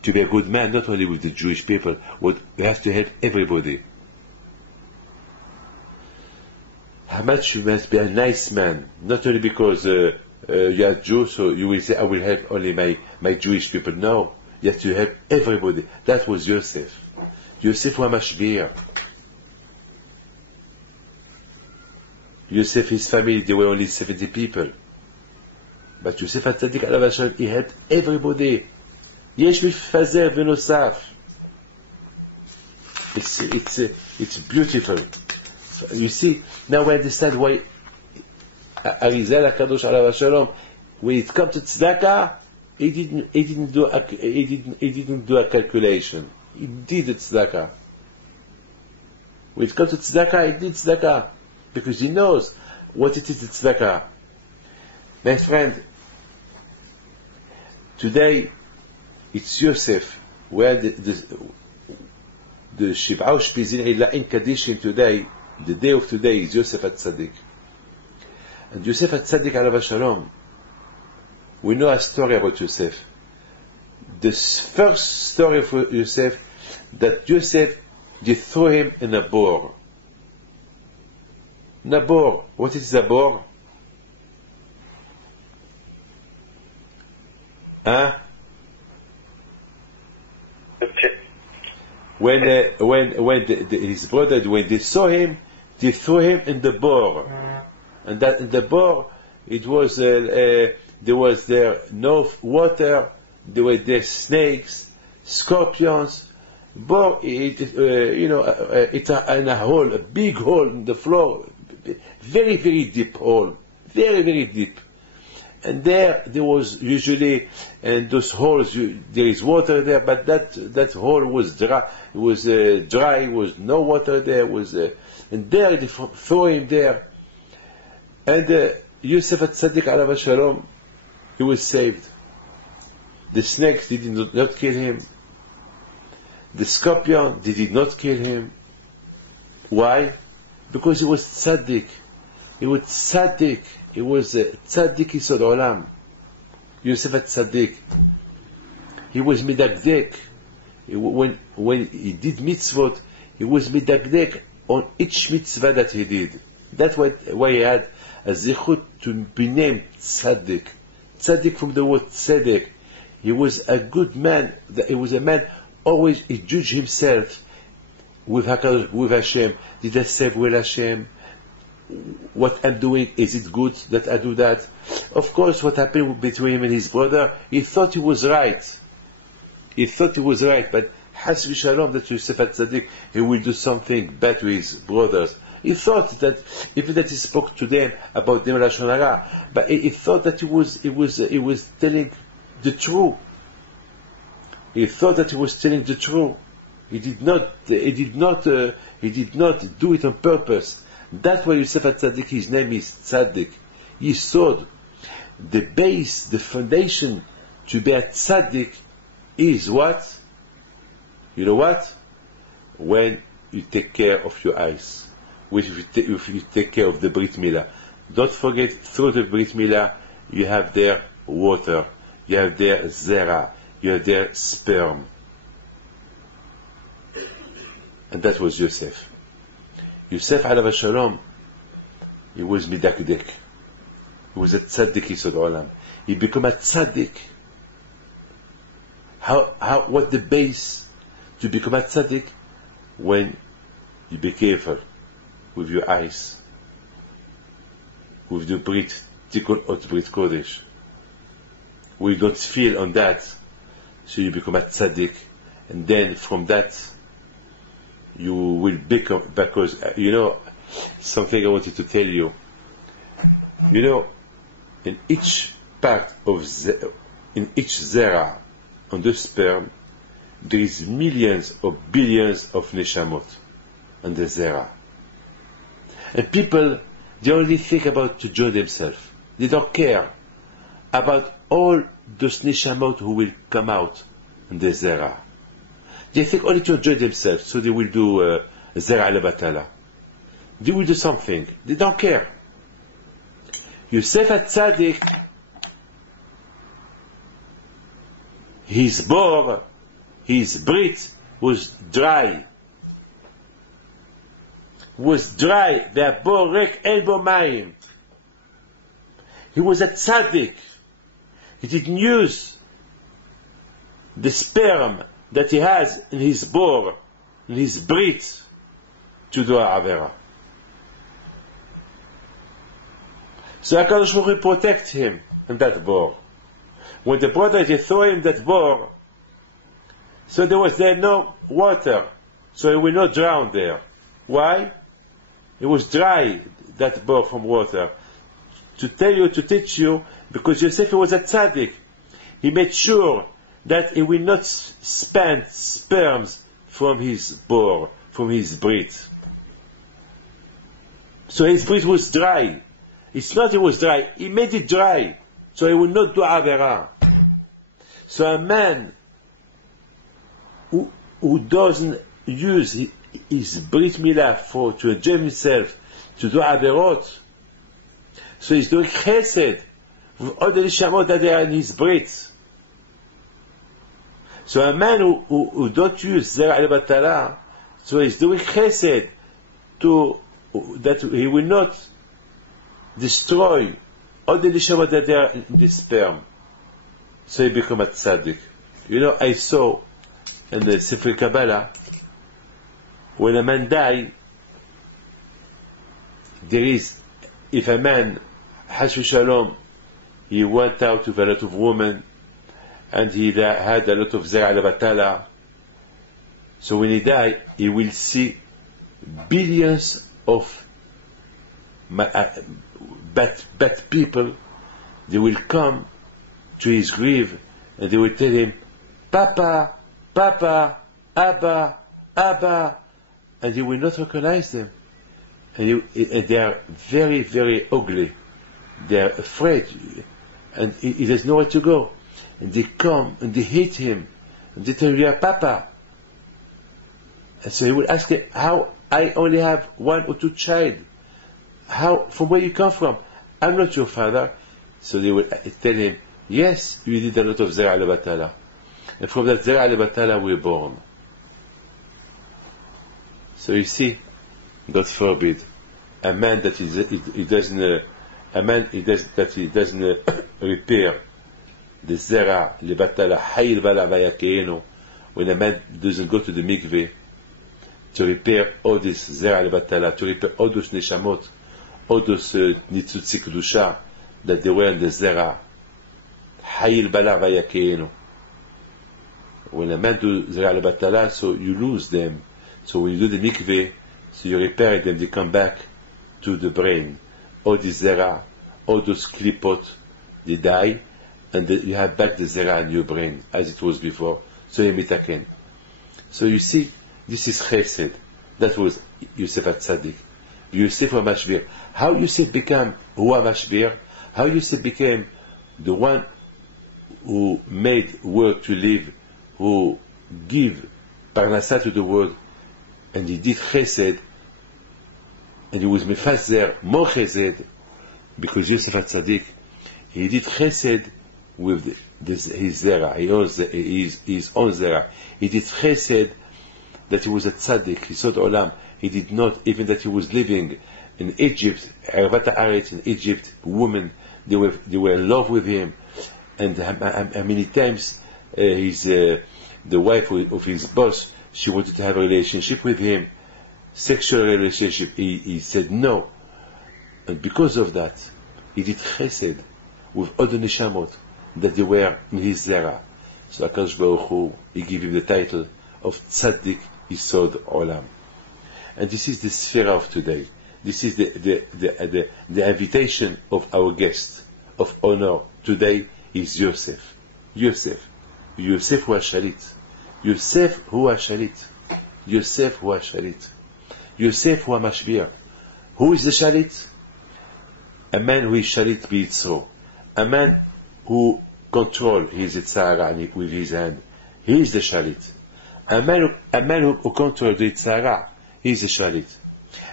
To be a good man, not only with the Jewish people, you have to help everybody. How much you must be a nice man, not only because you are Jews, so you will say, I will help only my Jewish people. No, you have to help everybody. That was Yosef. Yosef was mashbir. Yosef, his family, they were only 70 people. But Yosef HaTzadik alav Hashem, he helped everybody. יש מפזר ונוסף. It's beautiful. You see, now we understand why Arizal HaKadosh alav Shalom, when it comes to tzedakah, he didn't do a calculation. He did the tzedakah. When it comes to tzedakah, he did tzedakah because he knows what it is the tzedakah. My friend, today it's Yosef, where the Shiv'ah Shpizin Ila'in Kadishim today, the day of today is Yosef HaTzadik. And Yosef HaTzadik alav Shalom, we know a story about Yosef. The first story for Yosef, that Yosef, they threw him in a bore. In a bore. What is a bore? Huh? When his brother, when they saw him, they threw him in the bore, and that in the bore, it was there was no water, there were there snakes, scorpions. Bore, it's in a hole, a big hole in the floor, very very deep hole, very very deep. And there was usually, in those holes, there is water there, but that hole was dry. It was dry. Was no water there. And there they threw him there. And Yosef HaTzadik alav Shalom, he was saved. The snakes did not kill him. The scorpion did not kill him. Why? Because he was tzaddik. He was tzaddik. He was a tzaddik yisod olam. Yosef HaTzadik. He was midagdek. When he did mitzvot, he was midagdek on each mitzvah that he did. That's why he had a zichut to be named tzaddik. tzaddik from the word tzedek. He was a good man. He was a man always, he judged himself with Hashem. Did I serve well Hashem? What I'm doing, is it good that I do that? Of course, what happened between him and his brother, he thought he was right. He thought he was right, but Has v'shalom that Yosef HaTzadik, he will do something bad to his brothers. He thought that, even that he spoke to them about them Lashon Hara, but he thought that he was telling the truth. He thought that he was telling the truth. He did not do it on purpose. That's why Yosef HaTzadik, his name is Tzadik. Yisod. The base, the foundation to be a Tzadik is what? You know what? When you take care of your eyes. If you take care of the Brit Milah. Don't forget, through the Brit Milah, you have their water, you have their zera, you have their sperm. And that was Yosef. Yosef alav shalom, he was midakdek. He was a tzaddik yisod olam. He became a tzaddik. What the base to become a tzaddik? When you be careful with your eyes, with the Brit, Tikkun Ot Brit Kodesh. We don't feel on that, so you become a tzaddik, and then from that you will become, because something I wanted to tell you. In each part of in each zera on the sperm, there is millions or billions of neshamot on the zera. And people, they only think about to join themselves. They don't care about all those neshamot who will come out on the zera. They think only to enjoy themselves, so they will do zera lebatala. They will do something. They don't care. Yosef HaTzadik, his bor, his brit was dry. והבור ריק אין בו מים. He was a tzaddik. He didn't use the sperm that he has in his bor, in his brit, to do a avera. So HaKadosh Baruch Hu protect him in that bor. When the brothers they throw him that bor, so there was no water, so he will not drown there. Why? It was dry, that bor from water. To teach you, because Yosef was a tzaddik. He made sure that he will not spend sperms from his bor, from his brit. So his brit was dry. It's not it was dry, he made it dry, so he will not do avera. So a man who doesn't use his Brit Milah to enjoy himself, to do averot, so he's doing chesed with all the nishamot that are in his Brit. So a man who don't use zera lebatala, so he's doing chesed that he will not destroy all the nishamot that are in the sperm. So he become a tzaddik. I saw in the Sefer Kabbalah, when a man dies, if a man, Hash v'shalom, he went out with a lot of women, and he had a lot of zera lebatala, so when he died, he will see billions of bad people. They will come to his grave, and they will tell him, Papa, Papa, Abba, Abba, and he will not recognize them. And they are very, very ugly. They are afraid, and he doesn't know where to go. And they come, and they hate him, and they tell him, you are Papa. And so he will ask him, how I only have 1 or 2 children? From where you come from? I'm not your father. So they will tell him, yes, you did a lot of zera lebatala. And from that zera lebatala we were born. So you see, God forbid, a man that he doesn't repair the zera lebatala hayil bala vayakeenu, when a man doesn't go to the mikveh to repair all this zera lebatala, to repair all those neshamot, all those nitzutzi kedusha that they were in the zera, hayil bala vayakeenu. When a man do zera lebatala, so you lose them. So when you do the mikveh, so you repair them, they come back to the brain. All the zera, all those klipot, they die, and you have back the zera in your brain as it was before. So you mitaken. So you see, this is chesed. That was Yosef HaTzadik. Yosef HaMashbir. How Yosef became Hua Mashbir? How Yosef became the one who made work to live, who give parnasa to the world, and he did chesed, and he was mefazer more chesed, because Yosef HaTzadik, he did chesed with his zera, his own zera. He did chesed that he was a tzaddik, he saw the olam. He did not, even that he was living in Egypt, Ervat Haaretz in Egypt, women, they were in love with him, and many times the wife of his boss, she wanted to have a relationship with him, sexual relationship. He said no, and because of that, he did chesed with other neshamot that they were in his zera. So HaKadosh Baruch Hu, he gave him the title of Tzaddik Yisod Olam. And this is the sphere of today. This is the invitation of our guest of honor today is Yosef. Yosef Hu HaShalit. Yosef Hu HaShalit. Yosef Hu HaShalit. Yosef Hu HaMashbir. Who is the Shalit? A man who is Shalit B'Yitzro. A man who controls his Yitzhara with his hand. He is the Shalit. A man who controls the Yitzhara, he is the Shalit.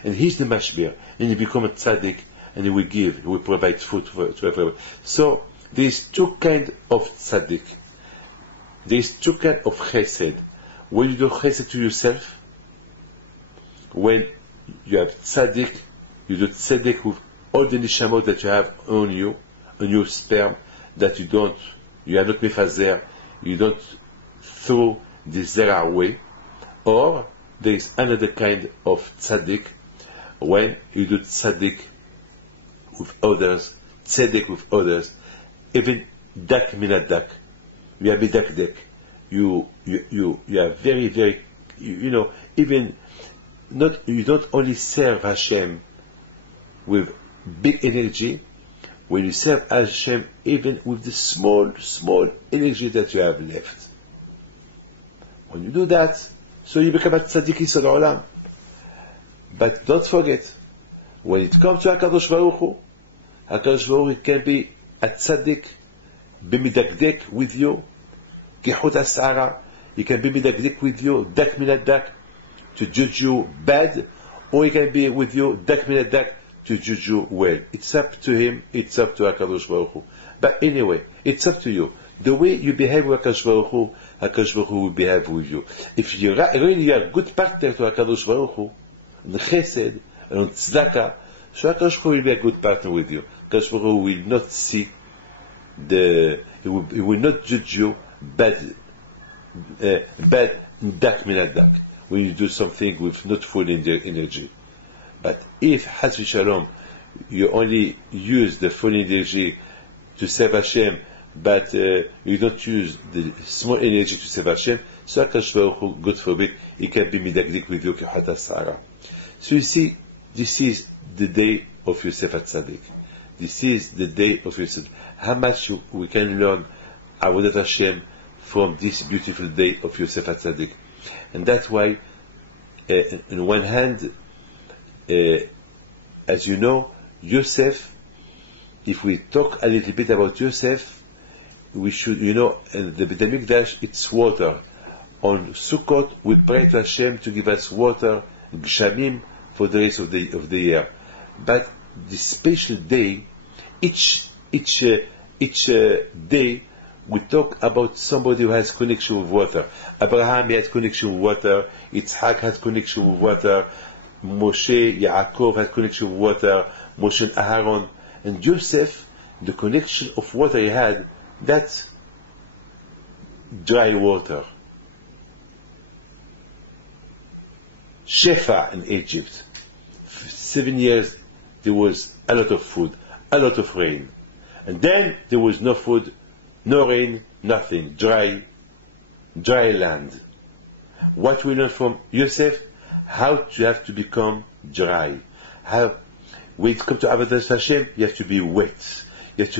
And he's the Mashbir. And he becomes a Tzaddik, and he will give, he will provide food to everyone. So, there is two kinds of Tzaddik. There is two kinds of Chesed. When you do Chesed to yourself, when you have Tzaddik, you do Tzaddik with all the nishamot that you have on you, on your sperm, that you are not mefazer, you don't throw the zera away. Or there is another kind of tzaddik, when you do tzaddik with others, even dak minat dak, you are midakdek, you are very, very, even not, you don't only serve Hashem with big energy, when you serve Hashem even with the small energy that you have left. When you do that, so you become a tzaddik yisod olam. But don't forget, when it comes to HaKadosh Baruch Hu can be a tzaddik b'midakdek with you, kehut asara. He can be midakdek with you, dak minat dak, to judge you bad, or he can be with you, dak minat dak, to judge you well. It's up to him, it's up to HaKadosh Baruch Hu. But anyway, it's up to you. The way you behave with HaKadosh Baruch Hu will behave with you. If you really are a good partner to HaKadosh Baruch Hu, in Chesed, and on Tzedakah, so HaKadosh Baruch Hu will be a good partner with you. HaKadosh Baruch Hu will not see he will not judge you bad dak minat dak, when you do something with not full energy. But if, Chas v'Shalom, you only use the full energy to serve Hashem, but you don't use the small energy to serve Hashem, so HaKadosh Baruch Hu, God forbid, he can be midakdik with you k'chat ha'sara. So you see, this is the day of Yosef HaTzadik. This is the day of Yosef. How much we can learn Avodat Hashem from this beautiful day of Yosef HaTzadik. And that's why, on one hand, as you know, Yosef, if we talk a little bit about Yosef, we should, the Beit HaMikdash, it's water. On Sukkot, we pray to Hashem to give us water, Gshamim, for the rest of the year. But this special day, each day, we talk about somebody who has connection with water. Abraham had connection with water, Yitzhak has connection with water, Moshe, Yaakov had connection with water, Moshe and Aaron, and Joseph, the connection of water he had, that dry water. Shefa in Egypt. 7 years there was a lot of food, a lot of rain. And then there was no food, no rain, nothing. Dry land. What we learn from Yosef? How to have to become dry. How, when it comes to Avodas Hashem, you have to be wet. You have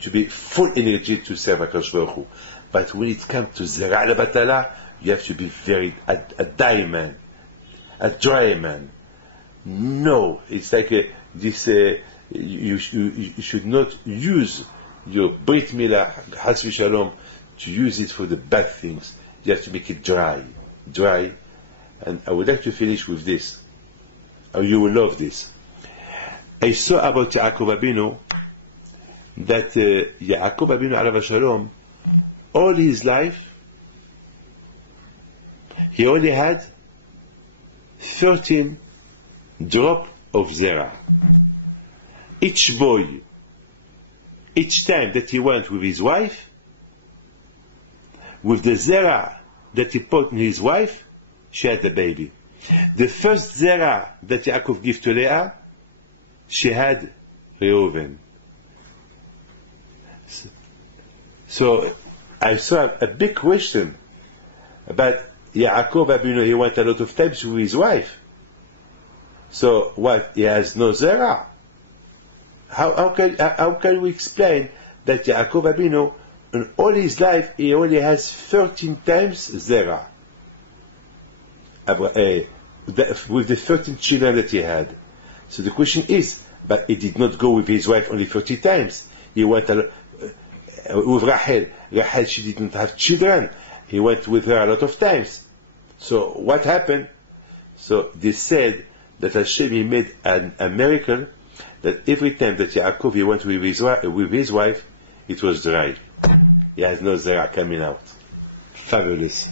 to be full energy to serve HaKadosh Baruch Hu. But when it comes to Zera Batala, you have to be a dry man, a dry man. No, it's like you should not use your Brit Milah, Chas v'Shalom, to use it for the bad things. You have to make it dry. And I would like to finish with this. You will love this. I saw about Yaakov Abinu that Yaakov Abinu alav Shalom, all his life, he only had 13 drops of zera. Each boy, each time that he went with his wife, with the zera that he put in his wife, she had a baby. The first zera that Yaakov gave to Leah, she had Reuven. So I saw a big question about Yaakov Abinu. He went a lot of times with his wife. So what? He has no zera. How can we explain that Yaakov Abinu, in all his life, he only has 13 times zera? With the 13 children that he had. So the question is, but he did not go with his wife only 30 times. He went with Rachel. Rachel, she didn't have children. He went with her a lot of times. So what happened? So they said that Hashem, he made a miracle, that every time that Yaakov, he went with his wife, it was dry. He has no zera coming out. Fabulous.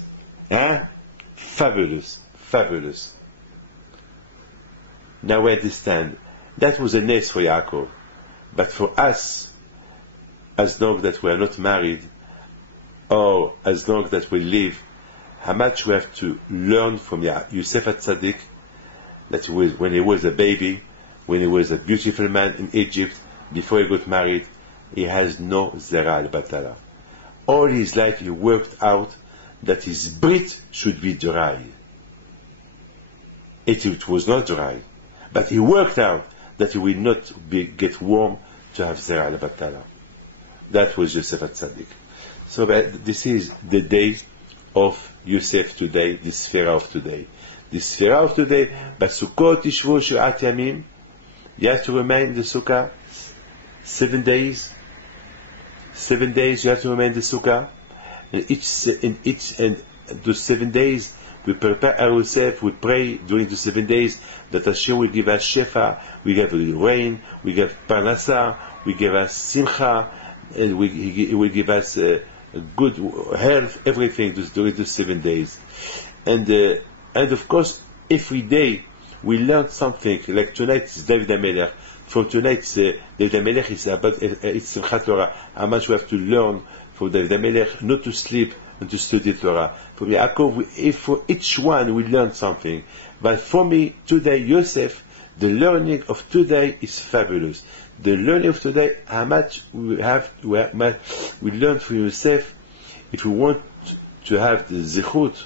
Huh? Fabulous. Now we understand. That was a nest for Yaakov. But for us, as long that we are not married, or as long that we live, how much we have to learn from Yosef HaTzadik, that when he was a baby, when he was a beautiful man in Egypt, before he got married, he has no zera al batala. All his life he worked out that his brit should be dry. It was not dry, but he worked out that he will not get warm to have zera al batala. That was Yosef HaTzadik. So this is the day of Yosef today, the Sfera of today. The Sfera of today, Basukot Tishvu Shi'at Yamim, you have to remain in the Sukkah 7 days. 7 days you have to remain in the Sukkah. And those 7 days, we prepare ourselves, we pray during the 7 days that Hashem will give us Shefa, we give us rain, we give Parnasa, we give us Simcha, and He will give us good health, everything during the 7 days. And of course, every day we learn something. Like tonight is David HaMelech. From tonight, David HaMelech is about it's Simchat Torah. How much we have to learn from David HaMelech, not to sleep and to study Torah. From Yaakov, for each one we learn something. But for me, today, Yosef, the learning of today is fabulous. The learning of today, how much we learn from Yosef, if we want to have the zichut,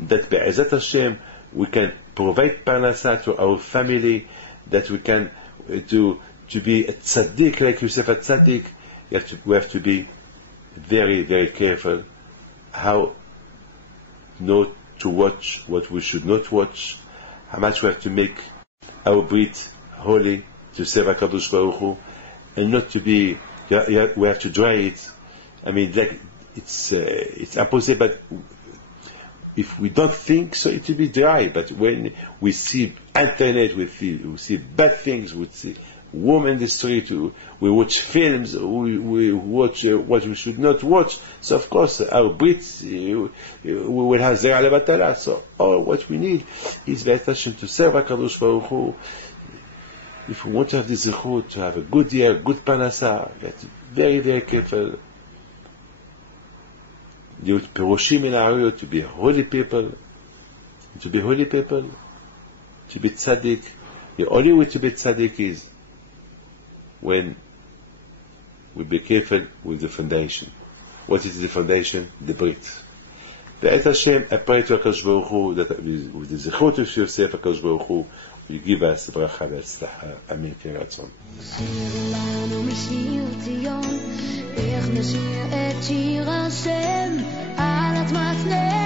that be'ezat Hashem, we can provide parnasa to our family, that we can to be a tzaddik like Yosef a tzaddik. We have to be very, very careful how not to watch what we should not watch, how much we have to make our brit holy to serve HaKadosh Baruch Hu, and not to be, we have to dry it. I mean, like, it's impossible, but if we don't think so, it will be dry. But when we see internet, we see bad things, we see women in the street, we watch films, we watch what we should not watch. So of course our Brits, we will have zera al batala. So all what we need is Hashem to serve HaKadosh Baruch Hu. If we want to have this zichut, to have a good year, good parnasa, we have to be very, very careful. Pirushim in Ariyot, to be holy people, to be tzaddik. The only way to be tzaddik is when we be careful with the foundation. What is the foundation? The Brit. Be'et Hashem, I pray to HaKadosh Baruch Hu that with the zechut of Yosef, HaKadosh Baruch Hu will give us bracha ve'atzlacha. Amen. K'yeratzon. איך נשיר את שיר השם על אדמת